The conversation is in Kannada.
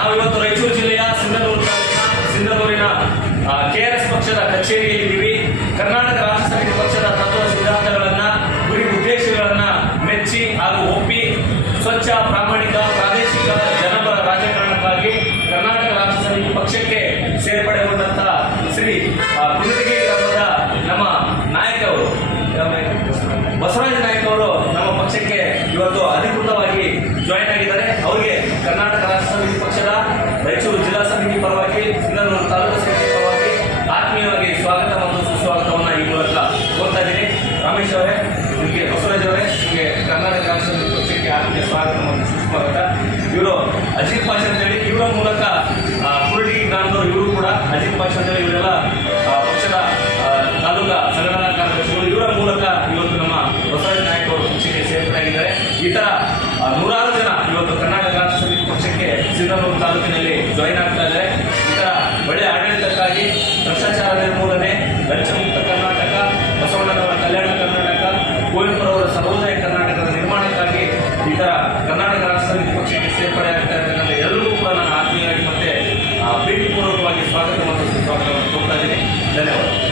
ನಾವು ಇವತ್ತು ರಾಯಚೂರು ಜಿಲ್ಲೆಯ ಸಿಂಧನೂರು ತಾಲೂಕಿನ ಸಿಂಧನೂರಿನ ಕೆಆರ್ಎಸ್ ಪಕ್ಷದ ಕಚೇರಿಯಲ್ಲಿ ಇದ್ದೀವಿ. ಕರ್ನಾಟಕ ರಾಜ್ಯ ಸಮಿತಿ ಪಕ್ಷದ ತತ್ವ ಸಿದ್ಧಾಂತಗಳನ್ನ, ಗುರಿ ಉದ್ದೇಶಗಳನ್ನ ಮೆಚ್ಚಿ ಹಾಗೂ ಒಪ್ಪಿ ಸ್ವಚ್ಛ, ಪ್ರಾಮಾಣಿಕ, ಪ್ರಾದೇಶಿಕ ಜನಪರ ರಾಜಕಾರಣಕ್ಕಾಗಿ ಕರ್ನಾಟಕ ರಾಜ್ಯ ಸಮಿತಿ ಪಕ್ಷಕ್ಕೆ ಸೇರ್ಪಡೆಗೊಂಡಂತಹ ಶ್ರೀ ಕುಂದಗಿ ಗ್ರಾಮದ ನಮ್ಮ ನಾಯಕ? ಬಸವರಾಜ ರಮೇಶ್ ಅವರೇ, ನಿಮಗೆ ಬಸವರಾಜ್ ಅವರೇ, ನಿಮಗೆ ಕರ್ನಾಟಕ ಸಮಿತಿ ಪಕ್ಷಕ್ಕೆ ಆತ್ಮೀಯ ಸ್ವಾಗತ ಮತ್ತು ಸುಸ್ವಾಗತ ಇವರು ಅಜಿತ್ ಪಾಷಾ ಅಂತೇಳಿ, ಇವರ ಮೂಲಕ ಕುರುಡಿ ಗ್ರಾಮದವರು ಇವರು ಕೂಡ ಅಜಿತ್ ಪಾಷಾ ಅಂತೇಳಿ ಇವರೆಲ್ಲ ಪಕ್ಷದ ತಾಲೂಕಾ ಸಂಘಟನಾ ಕಾರ್ಯದರ್ಶಿಗಳು ಇವರ ಮೂಲಕ ಇವತ್ತು ನಮ್ಮ ಬಸವರಾಜ ನಾಯಕ್ ಅವರು ಪಕ್ಷಕ್ಕೆ ಸೇರ್ಪಡೆಯಾಗಿದ್ದಾರೆ. ಈ ಥರ ನೂರಾರು ಜನ ಇವತ್ತು ಕರ್ನಾಟಕ ಸಮಿತಿ ಪಕ್ಷಕ್ಕೆ ಸಿಂಧನೂರು ತಾಲೂಕಿನಲ್ಲಿ ಜಾಯಿನ್ ಆಗ್ತಾ ಇದ್ದಾರೆ. ಈ ಥರ ಒಳ್ಳೆ ಆಡಳಿತಕ್ಕಾಗಿ ಭ್ರಷ್ಟಾಚಾರ ನಿರ್ಮೂಲನೆ, ಲಂಚಮುಕ್ತ ಇತರ ಕರ್ನಾಟಕ ರಾಜ್ಯ ಸಮಿತಿ ಪಕ್ಷ ಸೇರ್ಪಡೆ ಇರ್ತಕ್ಕಂಥ ಎಲ್ಲರಿಗೂ ಕೂಡ ನಾನು ಆತ್ಮೀಯವಾಗಿ ಮತ್ತೆ ಪ್ರೀತಿಪೂರ್ವಕವಾಗಿ ಸ್ವಾಗತ ಮತ್ತು ಸುಸ್ವಾಗತವನ್ನು ಕೊಡ್ತಾ ಇದ್ದೀನಿ. ಧನ್ಯವಾದ